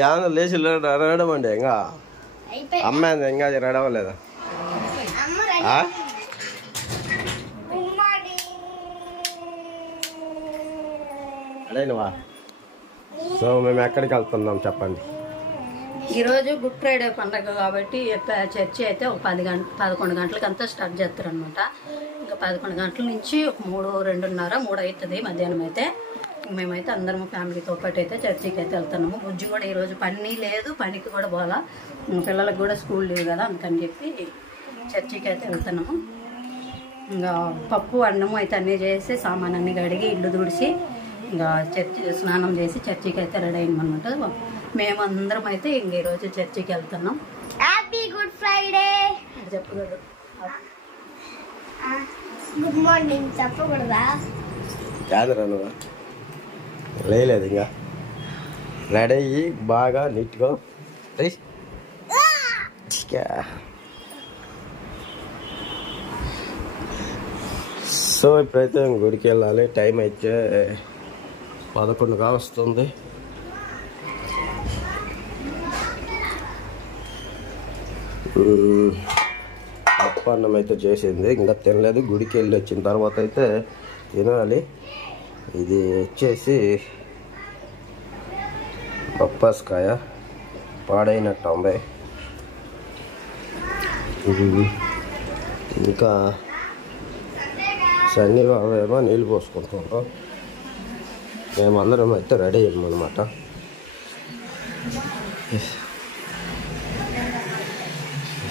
యాన లేచి రెడమండి ఇంకా అమ్మ ఇంకా రెడీ అవ్వలేదా అడేనువా సో మేము ఎక్కడికి వెళ్తున్నాం చెప్పండి. ఈరోజు గుడ్ ఫ్రైడే పండుగ కాబట్టి చర్చి అయితే ఒక 11 గంటలకంతా స్టార్ట్ చేస్తారు అనమాట. ఇంకా 11 గంటల నుంచి ఒక 2:30 అవుతుంది మధ్యాహ్నం అయితే. మేమైతే అందరం ఫ్యామిలీతో పాటు అయితే చర్చికి అయితే వెళ్తున్నాము. బుజ్జి కూడా ఈరోజు పని లేదు, పనికి కూడా పోలా, పిల్లలకు కూడా స్కూల్ లేవు కదా అందుకని చెప్పి చర్చికి అయితే వెళ్తున్నాము. ఇంకా పప్పు అన్నము అయితే అన్నీ చేసి సామాన్ అన్నీ కడిగి ఇల్లు తుడిచి ఇంకా చర్చి స్నానం చేసి చర్చికి అయితే రెడీ అయ్యామన్నమాట. మేమందరం అయితే ఇంక ఈరోజు చర్చికి వెళ్తున్నాం. హ్యాపీ గుడ్ ఫ్రైడే చెప్పకూడదు, గుడ్ మార్నింగ్ చెప్పకూడదా? కాదురా నువ్వు లేదు ఇంకా రెడీ అయ్యి బాగా నీట్గా సో ఇప్పుడైతే గుడికి వెళ్ళాలి. టైం అయితే 11గా వస్తుంది. అన్నం అయితే చేసింది, ఇంకా తినలేదు. గుడికి వెళ్ళి వచ్చిన తర్వాత అయితే తినాలి. ఇది వచ్చేసి బొప్పాస్కాయ పాడైన టొంబాయి, ఇంకా శనివారం నీళ్ళు పోసుకుంటున్నాం. మేమందరం అయితే రెడీ అయ్యామన్నమాట.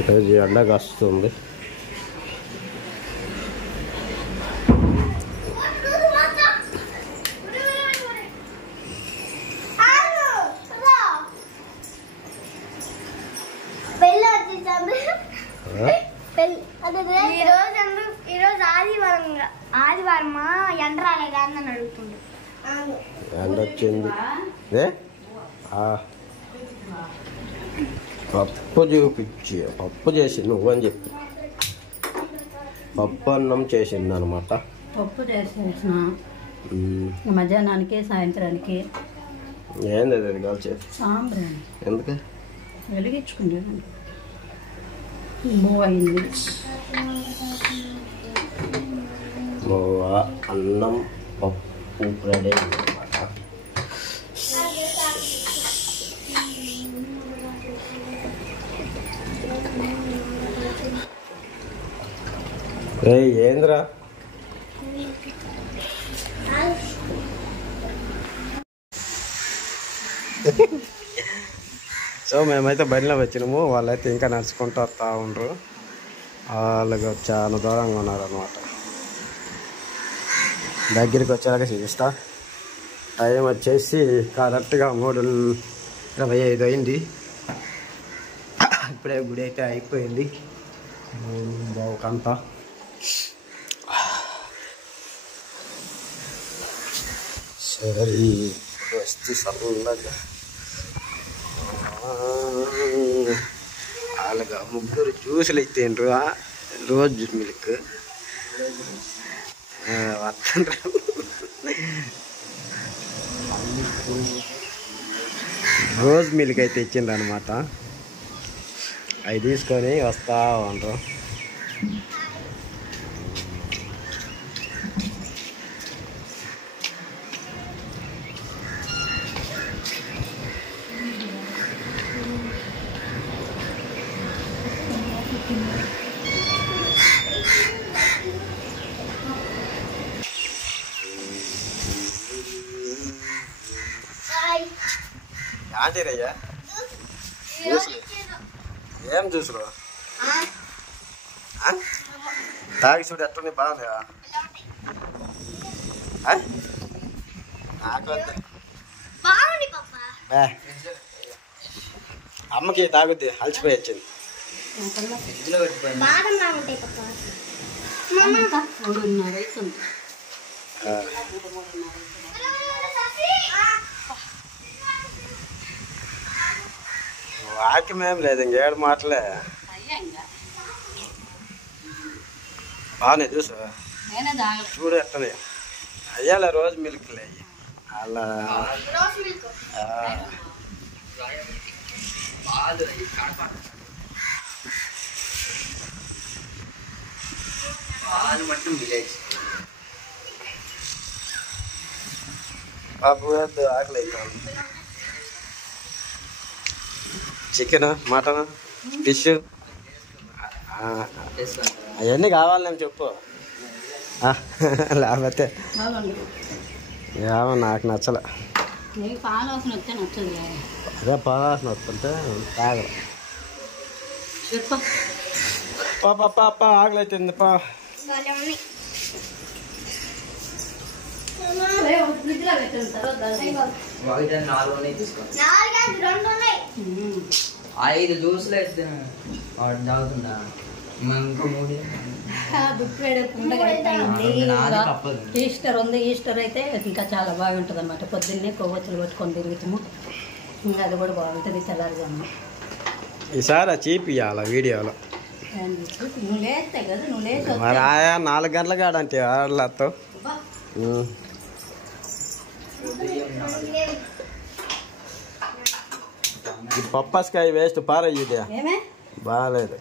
ఈరోజు ఎండ కాస్తుంది. ఈరోజు ఆదివారమా ఎండ రాలేదా అని అడుగుతుంది. ఎండ వచ్చింది. పప్పు చూపించి పప్పు చేసి నువ్వని చెప్పి పప్పు అన్నం చేసింది అనమాట. పప్పు చేసేసిన మధ్యాహ్నానికి సాయంత్రానికి ఏంది అది కాల్చేది సాంబ్రాణి ఎందుకు వెలిగించుకుంటాను. అయింది అన్నం పప్పు రెడీ అనమాట. ఏంద్రా సో మేమైతే బండిలో వచ్చినాము. వాళ్ళైతే ఇంకా నడుచుకుంటూ వస్తూ ఉండరు. వాళ్ళకి చాలా దూరంగా ఉన్నారనమాట. దగ్గరికి వచ్చేలాగా చూపిస్తా. టైం వచ్చేసి కరెక్ట్గా 3:25 అయింది. ఇప్పుడే గుడి అయితే అయిపోయింది. బావుకంతా సరే వస్తే చల్లగా అలాగా 3 జ్యూసులు ఇచ్చేయండి. రోజు మిల్క్ రోజ్ మిల్క్ అయితే ఇచ్చిండ్రు అనమాట. అవి తీసుకొని వస్తా ఉంటారు. ఏంటిరయ్యా జ్యూసులు? ఏం జ్యూసులు తాగి చూడు ఎట్లుంది, బాగుందా? అమ్మకి తాగుద్ది, అలసిపోయి వచ్చింది. వాక్యం ఏం లేదు, ఇంకేడు మాటలే. బాగున్నాయి చూసు, చూడు ఎట్టనే అయ్యాల రోజు మిల్క్లే అయ్యి అలా రోస్ మిల్క్. బాబు ఆకలి చికెన్ మటన్ ఫిష్ అవన్నీ కావాలి నేను చెప్పు లేకపోతే ఏమో నాకు నచ్చలే నీకు పాలవాసన వస్తే నచ్చదు అదే పాలవాసన వస్తుంటే తాగల చెప్ప పాప ఆకలి అవుతుంది పా భలే ఉన్నాయి. ఫ్రిడ్జ్లో పెట్టిన తర్వాత ఒకటి 4 ఉన్నాయి తీసుకో. 4 కాదు 2 ఉన్నాయి. 5 జ్యూస్లు వేస్తే వాడు తాగుతుందా ఇంకో 3 గుడ్ ఫ్రైడే పండుగ అయిపోయింది. నాది తప్పదు. ఈస్టర్ ఉంది. ఈస్టర్ అయితే ఇంకా చాలా బాగుంటుంది అనమాట. పొద్దున్నే కొవ్వొత్తులు పట్టుకొని తిరుగుతాము. ఇంకా అది కూడా బాగుంటుంది తెల్లారుజాము. ఈసారి చీపియాల వీడియోలో నువ్వు లేస్తాయి కదా, నువ్వు లేచి మరి ఆయా 4 గంటలకు ఆడంటే ఆడలతో ఈ పప్పాస్కాయ వేస్ట్ పారయ్యిదే ఏమే బాగాలేదు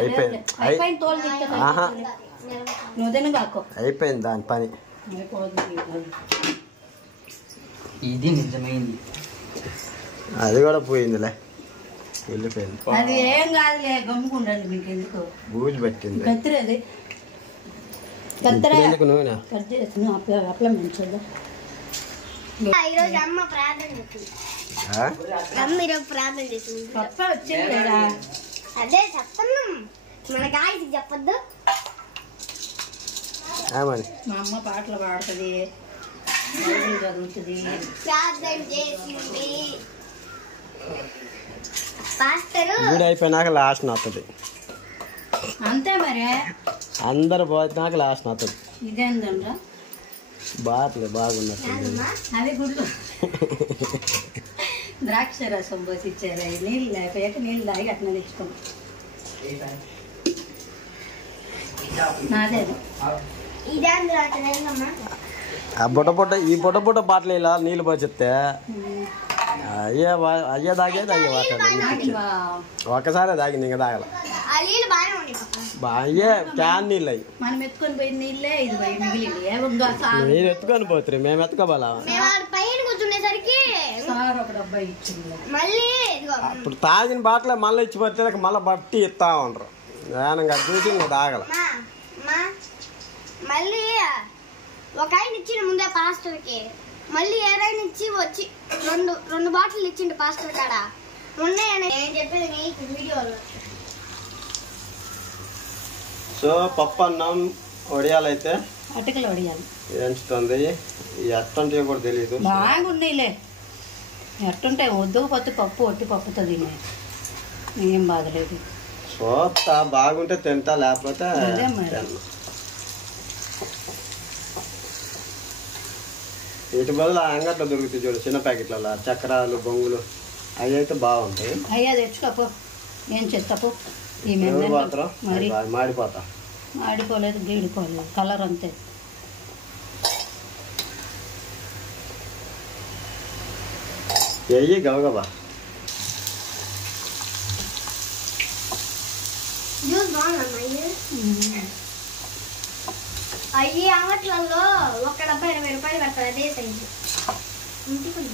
అయిపోయింది అయిపోయింది తోలు తీస్తా. ఆహా నువ్వు తినగాకో అయిపోయింది దాని పని ఇది నిజమైంది. అది కూడా పోయిందిలే వెళ్ళిపోయింది అది ఏం కాదులే, గమ్ముకుండండి. మీకు ఎందుకు బూజు పెట్టింది కత్తిరి, అది కత్తిర ఎందుకు నూనె కట్ చేసి అప్లై మంచిదా. ఈరోజు అమ్మ ప్రార్థన చేసింది. ఆ? అమ్మ ఈరోజు ప్రార్థన చేసింది. పప్ప వచ్చింది లేదా? అదే చెప్తున్నాం, మన గాయకి చెప్పొద్దు. ఏమని మా అమ్మ పాటలు పాడుతుంది, బైబిల్ చదువుతుంది. ప్రార్థన చేసింది పాస్టరు. గుడి అయిపోయినాక లాస్ట్ నత్తది. అంతే మరి. అందరు పోయినాక లాస్ట్ నత్తది. ఇదేందండ్రా బాట్లే బాగున్నట్టు అవి గుడ్లు ద్రాక్ష రసం పోసి ఇచ్చారు. నీళ్ళు లేకపోయాక నీళ్ళు తాగి అట్లా తెచ్చుకోండి. నాదే ఇదేంద్ర అతనేందమ్మా ఆ ఈ బుట్ట బాటలు ఇలా నీళ్ళు పోసిస్తే అయ్యే తాగేది అయ్యే వాటర్ ఒక్కసారే తాగింది ఇంకా తాగల. ఆ నీళ్ళు బాగానే ఉన్నాయి పాప. అయ్యే క్యాన్ నీళ్ళు అయ్యి మనం ఎత్తుకొని పోయిన నీళ్ళే ఇది పోయి మిగిలింది. మీరు ఎత్తుకొని పోతురు, మేము ఎత్తుకోవాలా? మేము ఆడ పైన కూర్చునేసరికి సార్ ఒక డబ్బా ఇచ్చింది. మళ్ళీ ఇదిగో అప్పుడు తాగిన బాటలే మళ్ళీ ఇచ్చి పడితే మళ్ళీ బట్టి ఇస్తా ఉండరు. ఇంకా చూసి ఇంకా తాగల. మా మళ్ళీ ఒక ఆయన ఇచ్చిండు ముందే పాస్టర్కి. మళ్ళీ ఏదైనా ఇచ్చి వచ్చి రెండు బాటిల్ ఇచ్చిండు పాస్టర్ కాడ. ఉన్నాయని నేను చెప్పేది నీకు వీడియోలో. సో పప్పు అన్నం వడియాలైతే అటుకలు వడియాలి ఎంచుతుంది. ఎత్తంటే కూడా తెలియదు. బాగున్నాయిలే. ఎట్టుంటాయి వద్దు పత్తి పప్పు ఒట్టి పప్పుతో తినే ఏం బాధలేదు. సోత్త బాగుంటే తింటా, లేకపోతే అదే మరి. తిన్నా. వీటి బదులు ఆ అంగట్లో దొరుకుతాయి చూడు చిన్న ప్యాకెట్లలో చక్రాలు బొంగులు, అవి అయితే బాగుంటాయి. అయ్యా తెచ్చుకోపో, ఏం చేస్తాపో. ఈ ఎవరు మాత్రం మరి మాడిపోతా. ఆడిపోలేదు, గీడిపోలేదు, కలర్ అంతే. వెయ్యి గబగబా. జ్యూస్ బాగుందమ్మా. అయ్యి అంగట్లలో ఒక డబ్బా 20 రూపాయలు పెడతారు. అదే సైజు ఇంటికి.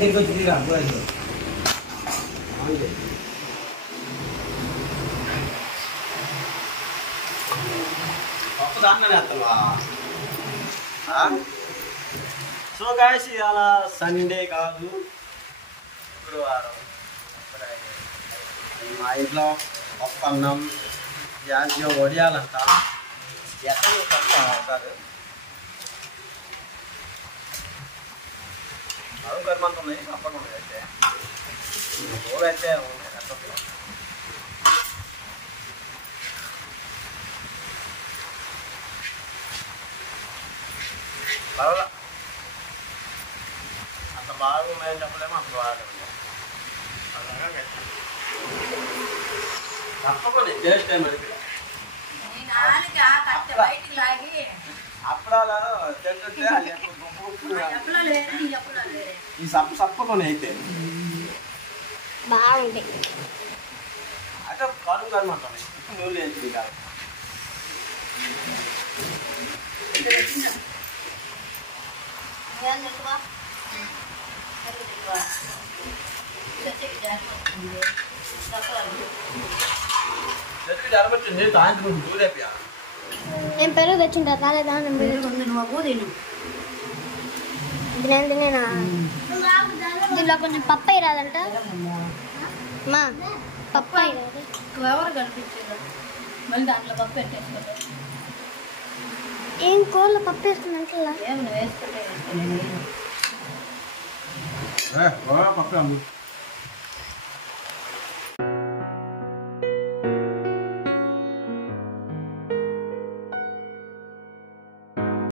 దగ్గరికి వచ్చి తీరా అబ్బాయి పప్పు దాంట్లోనే వేస్తావా? సో గాయస్ ఇవాళ సండే కాదు, శుక్రవారం. మా ఇంట్లో పప్పు అన్నం యాజ్యం వడియాలంట. ఎక్కడ సార్ అవి కర్మంత ఉన్నాయి, తప్పకుండా ఉన్నాయి. అయితే ఊరైతే పర్వాలా, అంత బాగున్నాయని చెప్పలేము, అంత బాగాలేదు. అలాగా తప్పకుండా టేస్ట్ ఏమి అప్పుడాల తింటుంటే ఈ సప్పకొని అయితే బాగుంటాయి. అంటే కరువు కరమంటాను నువ్వు లేదు కాదు. జరగొచ్చింది సాయంత్రం దూరేపియా. నేను పెరుగు తెచ్చుంటా రాలేదా? తినేనా దీనిలో కొంచెం పప్పాయి రాదంట మా పప్పాయి రాదు. ఎవరు కనిపించారు మళ్ళీ దాంట్లో పప్పు పెట్టేసుకోవాలి. ఏం కూరలో పప్పు వేసుకున్నట్లా ఏమన్నా వేసుకుంటే పప్పు